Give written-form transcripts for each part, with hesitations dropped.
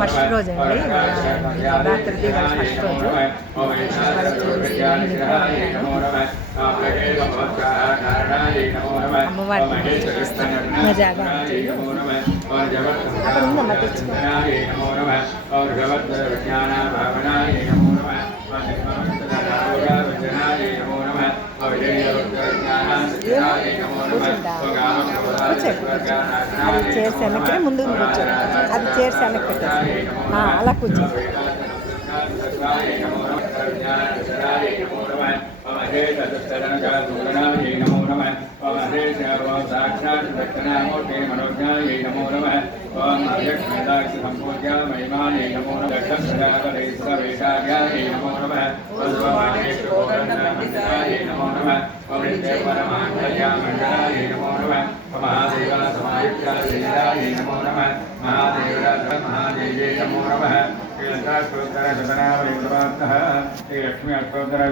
First రోజు అండి Navratri Deepavali first రోజు అమ్మవారికి చూపిస్తాను మజాగా అక్కడ ఉందమ్మా తెచ్చుకో అది చైర్స్ వెనక్కి ముందు కూర్చో అది చైర్స్ వెనక్కి పెట్టేసి అలా కూర్చో సాక్షాత్ దక్షిణామూర్తి మనోజ్ఞాయై నమో నమః ఓం అవ్యక్తమేదాక్ష సంపూజ్య మహిమాయై నమో నమః దక్షిణావేశాగ్యాయై నమో నమః ఓం నమో నమః ఓం పరమాంగళ్యామంగళాయై నమో నమః మహాదేవ సమాయుక్తాయై నమో నమః మహాదేవ్యై నమో నమః శ్రీలక్ష్మీ అష్టోత్తర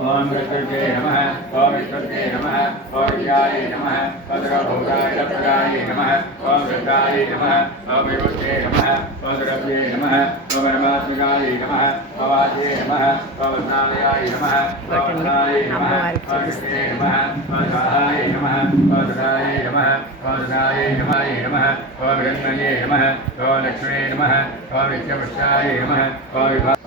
ओम विष्णुवे नमः ओम विष्णुवे नमः ओम विद्याय नमः ओम भोगाय लक्ष्याय नमः ओम वृद्धाय नमः ओम विभूते नमः ओम द्रव्ये नमः ओम परमात्मिकाय नमः ओम आद्ये नमः ओम स्नालयाय नमः ओम स्नाय नमः ओम कृष्णे नमः ओम स्वाहाय नमः ओम सुधाय नमः ओम सुधाय नमः ओम ब्रह्मणे नमः ओम लक्ष्मी नमः ओम विष्णुपक्षाय नमः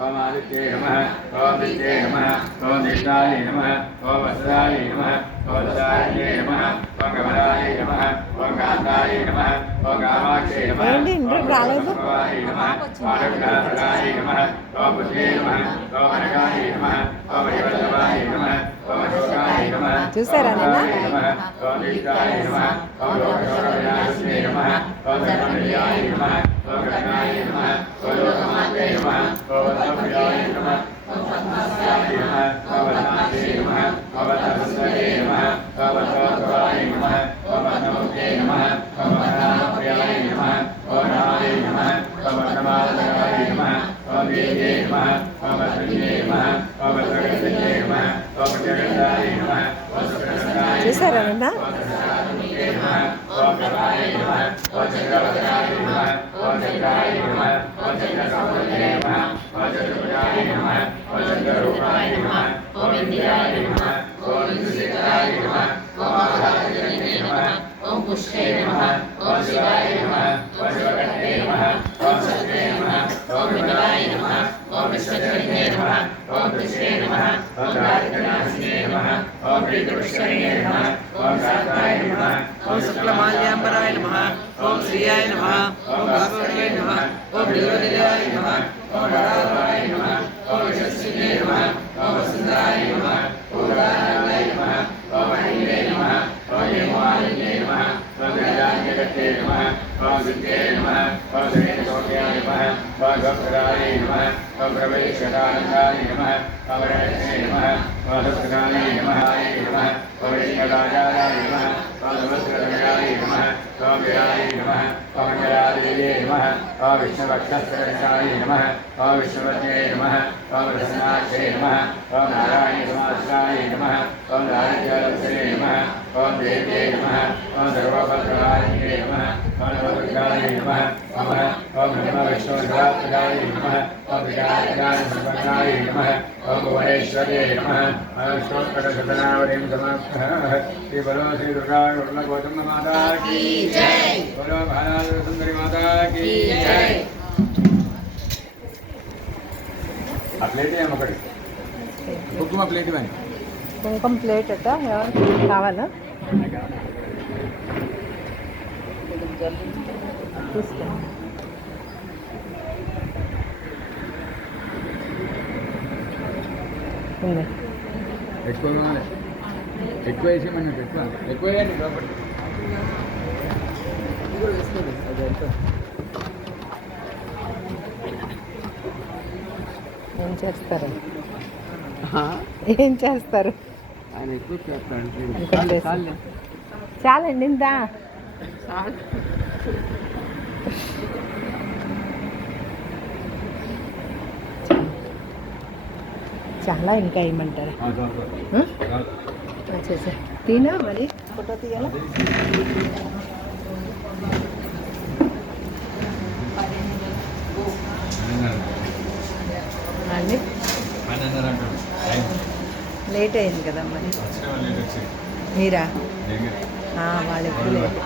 ओम आदित्ये नमः ओम विद्ये नमः ओम कृष्णाय नमः ओम वत्साय नमः ओम ददाय नमः ओम कमलाय नमः ओम कांताय नमः ओम कामाक्षे नमः ओम भवाय नमः ओम रघुनाथाय नमः ओम पुष्ये नमः ओम अनगाय नमः ओम हरिवल्लभाय नमः ओम अशोकाय नमः చూసారా नमः ओम दीक्षाय नमः ओम लोकशोरविनाशिने नमः ओम धर्मनिलयाय नमः ओम कृष्णाय नमः ओम लोकमात्रे नमः ओम वल्लभप्रियाय नमः ओम पद्मासनाय नमः ओम पद्माक्षे नमः ओम पद्मसुन्दरे नमः ओम पद्मोत्सवाय नमः ओम पद्ममुखे नमः ओम पद्मप्रियाय नमः ओम रामाय नमः ओम पद्ममालयाय नमः ओम देव्ये नमः ओम पद्मन्ये नमः ओम पद्मगन्धये नमः ओम जगन्धाय नमः ओम सुप्रसन्नाय చూసారా నిన్న ओम प्रभाय नमः ओम चन्द्रवदनाय नमः ओम चन्द्राय नमः ओम चन्द्रसौन्दर्ये नमः ओम चतुर्भुजाय नमः ओम चन्द्ररूपाय नमः ओम इन्द्राय नमः ओम इंद्रशेखराय नमः ओम आधारजनने नमः ओम पुष्टे नमः ओम शिवाय नमः ओम शिवकर्णे नमः ओम सत्ये नमः ओम विमलाय नमः ओम विश्वजनने नमः ओम कृष्णे नमः ओम दारिद्र्यनाशिने नमः ओम प्रीतिपुष्करिणे नमः ओम शान्ताय नमः ओम शुक्लमाल्याम्बराय नमः ओम श्रियाय नमः ओम भागवते नमः ओम देवनिलयाय नमः ओम वराहाय नमः ओम यशस्विने नमः ओम वसुन्धराय नमः ओम दानाय नमः ओम अहिने नमः ओम हेममालिन्ये नमः ओम गजान्यगते नमः ओम विद्ये नमः ओम श्रीकोट्याय नमः ओम भक्तराय नमः ओम प्रवेशदानन्दाय नमः ओम रक्षणे नमः ओम सत्कराय नमः ओम विष्णुराजाय नमः ओम नमस्कृतमयाय नमः ओम वीराय नमः ओम जलादेव्ये नमः ओम विष्णुभक्तस्करणाय नमः ओम विष्णुपत्ये नमः ओम प्रसन्नाक्षे नमः ओम नारायणसमाश्राय नमः ओम दारिद्र्यलक्षणे नमः ओम देव्ये नमः ओम सर्वभद्राय नमः ओम नवदुर्गाय नमः ओम ब्रह्म विष्णुदेवाय नमः ओम विराजकाय सर्वज्ञाय नमः ओम भुवनेश्वर्ये नमः ओम स्तोत्रशतनावलीं समाप्तः श्री बोलो श्री दुर्गा गौतम माता की जय बोलो भानाल सुंदरी माता की जय ఆ ప్లేట్ ఏమొకటి కుంకుమ ప్లేట్ ఇవ్వండి కుంకుమ ప్లేట్ అట ఎవరికి కావాలా తీసుకో ఎక్కువ ఎక్కువ వేసేయమన్నట్టు ఎక్కువ వేయండి లోపల ఏం చేస్తారు ఏం చేస్తారు ఆయన ఎక్కువ చేస్తాడు చాలండి ఇందా చాలా ఇంకా ఏమంటారు వచ్చేసా తినా మరి ఫోటో తీయాలా లేట్ అయింది కదా మరి. మీరా వాళ్ళు ఎప్పుడు లేట్.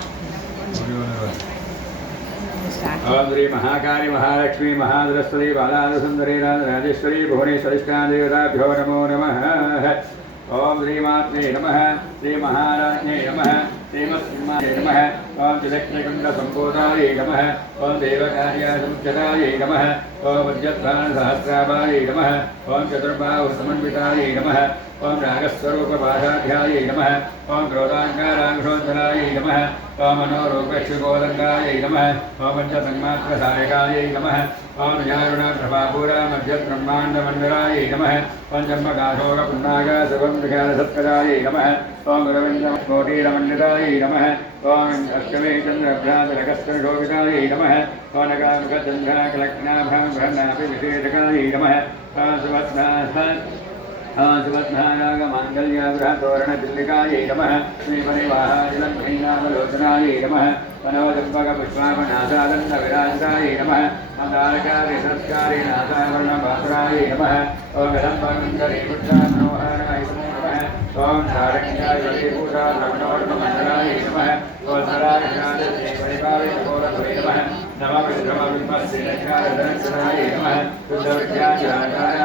స్టార్ట్. ఓం శ్రీ మహాకాళి మహాలక్ష్మి మహాసరస్వతి బాలాసుందరి రాజరాజేశ్వరి భువనేశ్వరిష్టాదేవతాభ్యో నమో నమః. ఓం శ్రీమాత్రే నమః. శ్రీ మహారాజ్ఞే నమః. శ్రీమత్సింహాయ నమః. ఓం త్రిలక్ష్మీకుండ సంబోధాయ నమః. ఓం దేవకార్యసముచ్చరాయ నమః. ఓం వజ్రధ్వాన సహస్రాభాయ నమః. ఓం చతుర్బాహు సమన్వితాయ నమః. ఓం రాగస్వరూపపాదాధ్యాయ నమః. ఓం క్రోధాంగారాంక్షోత్తరాయ నమః. ఓం మనోరూపక్షగోదంగాయ నమః. ఓం పంచతన్మాత్రసాయకాయ నమః. ఓం నిజారుణ ప్రభాపూర మధ్యబ్రహ్మాండమండలాయ నమః. ఓం చంపకాశోకపున్నాగ శుభం విఘానసత్కరాయ నమః. ఓం గురవిందకోటీరమండితాయ నమః. ఓం అష్టమే చంద్రభ్రాతరకస్త్రశోభితాయ నమః. ఓం నకాముఖచంద్రాకలగ్నాభాభరణాపి విశేషకాయ నమః. ఓం సువత్నాగమాంగళ్యాతోరణదిల్లికాయ నమః. శ్రీపరివాహాదిలంఘైనామలోచనాయ నమః. వనవదంబకపుష్పాపనాసాదండ విరాజితాయ నమః. మందారకారి నాసావర్ణపాత్రాయ నమః. ఓం గదంబమందరీ పుత్రామనోహరాయ నమః. ఓం సారంగాయ వలీభూషారమణోర్మమండలాయ నమః. ఓం సరాజాయ నమః. నమః విద్రమవిద్మశ్రీలక్ష్మాయ నమః. శుద్ధవిద్యాచారాయ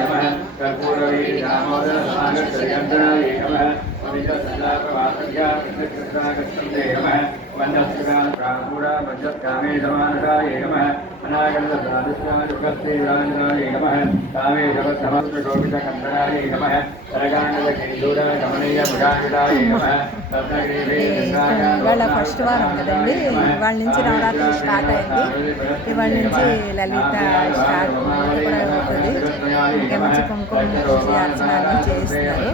నమః. కర్పూరవీరి దామోదర సమాగత్రయంత్రాయ నమః. వందస్కామూఢ వందస్కామే సమానతాయ నమః. అనాగంధసాధుష్టాయ నమః. కామే సమస్తమోపితకందరాయ నమః. కరగాండూరగమనీయ భుజాంగితాయ నమః. ఇవాళ ఫస్ట్ వారం కదండి. ఇవాళ నుంచి నవరాత్రి స్టార్ట్ అయింది. ఇవాళ నుంచి లలిత స్టార్ట్ కూడా అవుతుంది. ఇంకా మంచి కుంకుమ పూజ అర్చన అన్నీ చేయిస్తారు.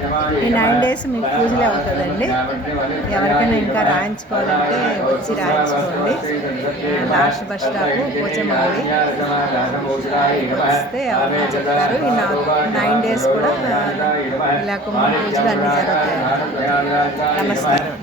ఈ 9 days మీకు పూజలే అవుతుందండి. ఎవరికైనా ఇంకా రాయించుకోవాలంటే వచ్చి రాయించుకోండి. లాస్ట్ బస్ స్టాప్ పోచమల్లి వస్తే ఎవరైనా చెప్తారు. ఈ 9 days కూడా ఇలా కుంకుమ పూజలు అన్నీ జరుగుతాయి. నమస్కారం.